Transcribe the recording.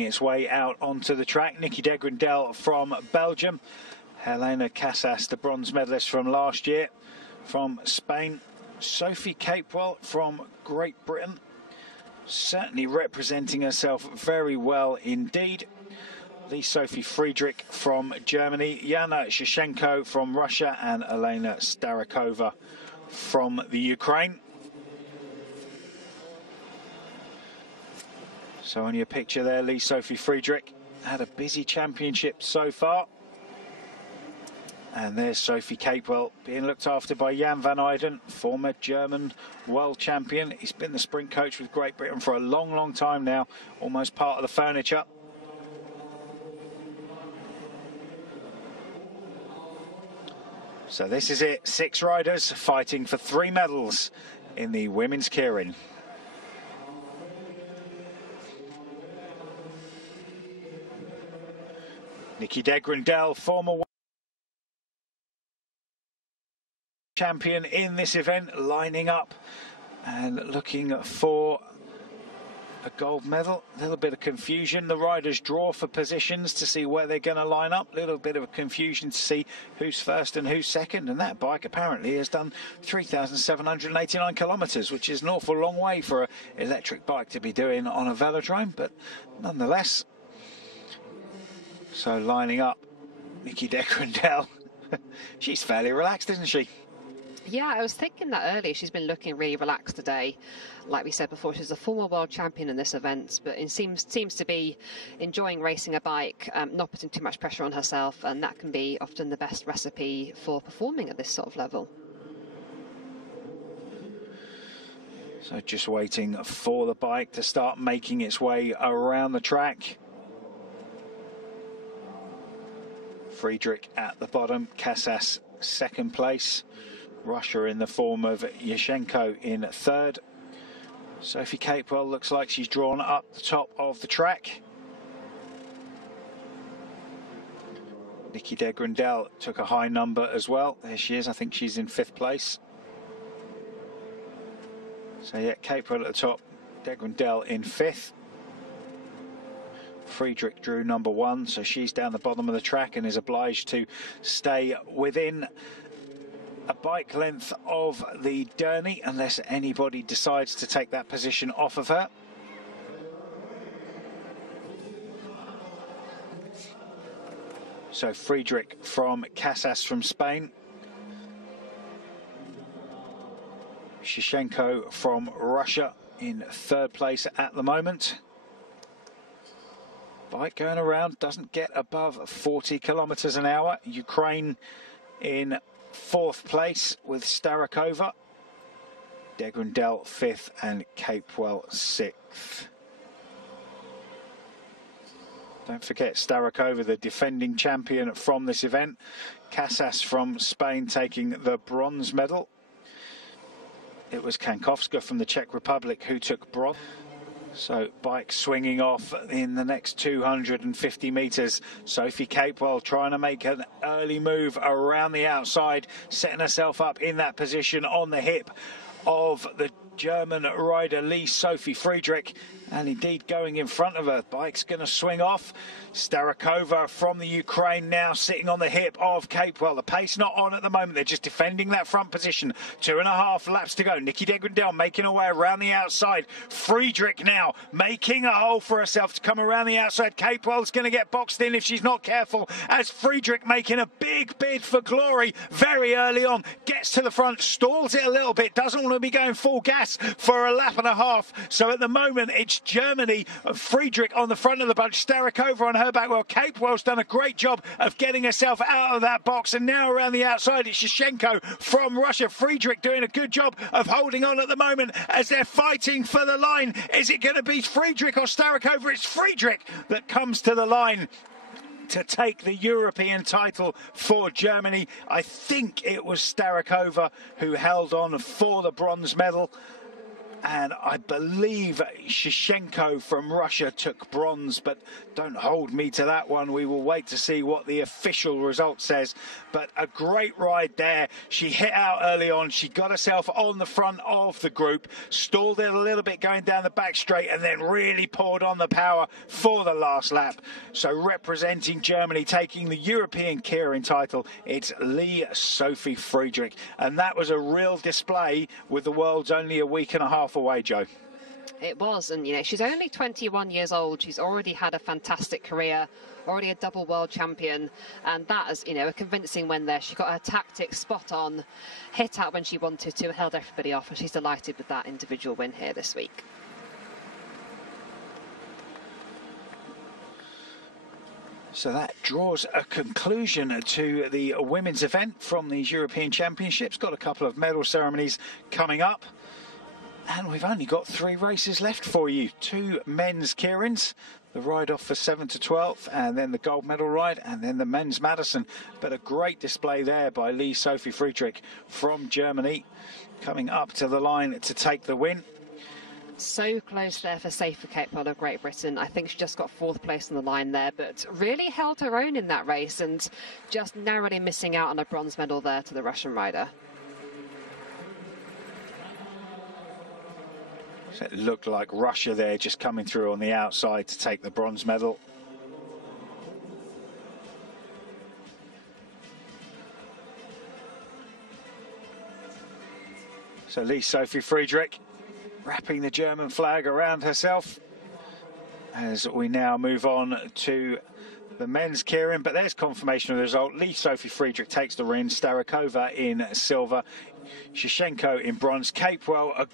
its way out onto the track. Nikki de Grendel from Belgium. Helena Casas, the bronze medalist from last year, from Spain. Sophie Capewell from Great Britain. Certainly representing herself very well indeed. Sophie Friedrich from Germany. Yana Shevchenko from Russia. And Elena Starakova from the Ukraine. So on your picture there, Sophie Friedrich had a busy championship so far. And there's Sophie Capewell being looked after by Jan van Eyden, former German world champion. He's been the sprint coach with Great Britain for a long, long time now, almost part of the furniture. So this is it, 6 riders fighting for 3 medals in the women's Keirin. Nikki de Grendel, former champion in this event, lining up and looking for a gold medal. A little bit of confusion. The riders draw for positions to see where they're going to line up. A little bit of confusion to see who's first and who's second. And that bike apparently has done 3,789 kilometres, which is an awful long way for an electric bike to be doing on a velodrome. But nonetheless, so lining up, Nikki de Grendel. She's fairly relaxed, isn't she? Yeah, I was thinking that earlier. She's been looking really relaxed today. Like we said before, she's a former world champion in this event, but it seems to be enjoying racing a bike, not putting too much pressure on herself, and that can be often the best recipe for performing at this sort of level. So just waiting for the bike to start making its way around the track. Friedrich at the bottom, Casas second place. Russia in the form of Yashchenko in third. Sophie Capewell looks like she's drawn up the top of the track. Nikki de Grendel took a high number as well. There she is. I think she's in 5th place. So yeah, Capewell at the top, de Grendel in 5th. Friedrich drew number 1, so she's down the bottom of the track and is obliged to stay within a bike length of the Derny unless anybody decides to take that position off of her. So Friedrich from Casas from Spain. Shevchenko from Russia in 3rd place at the moment. Bike going around, doesn't get above 40 kilometers an hour. Ukraine in 4th place with Starakova. De Grendel 5th and Capewell 6th. Don't forget Starakova, the defending champion from this event. Casas from Spain taking the bronze medal. It was Kankowska from the Czech Republic who took bronze. So bike swinging off in the next 250 metres. Sophie Capewell trying to make an early move around the outside, setting herself up in that position on the hip of the German rider Sophie Friedrich, and indeed going in front of her. Bike's going to swing off. Starakova from the Ukraine now sitting on the hip of Capewell. The pace not on at the moment. They're just defending that front position. 2.5 laps to go. Nikki de Grendel making her way around the outside. Friedrich now making a hole for herself to come around the outside. Capewell's going to get boxed in if she's not careful, as Friedrich making a big bid for glory very early on. Gets to the front, stalls it a little bit, doesn't want to be going full gas for a lap and a half. So at the moment it's Germany, Friedrich on the front of the bunch, Starakova on her back. Well, Capewell's done a great job of getting herself out of that box, and now around the outside it's Shevchenko from Russia. Friedrich doing a good job of holding on at the moment as they're fighting for the line. Is it going to be Friedrich or Starakova? It's Friedrich that comes to the line to take the European title for Germany. I think it was Starakova who held on for the bronze medal. And I believe Shishchenko from Russia took bronze, but don't hold me to that one. We will wait to see what the official result says. But a great ride there. She hit out early on. She got herself on the front of the group, stalled it a little bit going down the back straight, and then really poured on the power for the last lap. So representing Germany, taking the European Keirin title, it's Lee-Sophie Friedrich. And that was a real display with the world's only a week and a half away, Joe. It was, and you know, she's only 21 years old. She's already had a fantastic career, already a double world champion, and that is, you know, a convincing win there. She got her tactics spot on, hit out when she wanted to, held everybody off, and she's delighted with that individual win here this week. So that draws a conclusion to the women's event from these European Championships. Got a couple of medal ceremonies coming up. And we've only got 3 races left for you. 2 men's Keirins, the ride-off for 7th to 12th, and then the gold medal ride, and then the men's Madison. But a great display there by Lee-Sophie Friedrich from Germany, coming up to the line to take the win. So close there for Safer Cape World of Great Britain. I think she just got 4th place on the line there, but really held her own in that race and just narrowly missing out on a bronze medal there to the Russian rider. So it looked like Russia there just coming through on the outside to take the bronze medal. So Lee-Sophie Friedrich wrapping the German flag around herself as we now move on to the men's Keirin. But there's confirmation of the result. Lee-Sophie Friedrich takes the win, Starakova in silver, Shishchenko in bronze. Capewell, a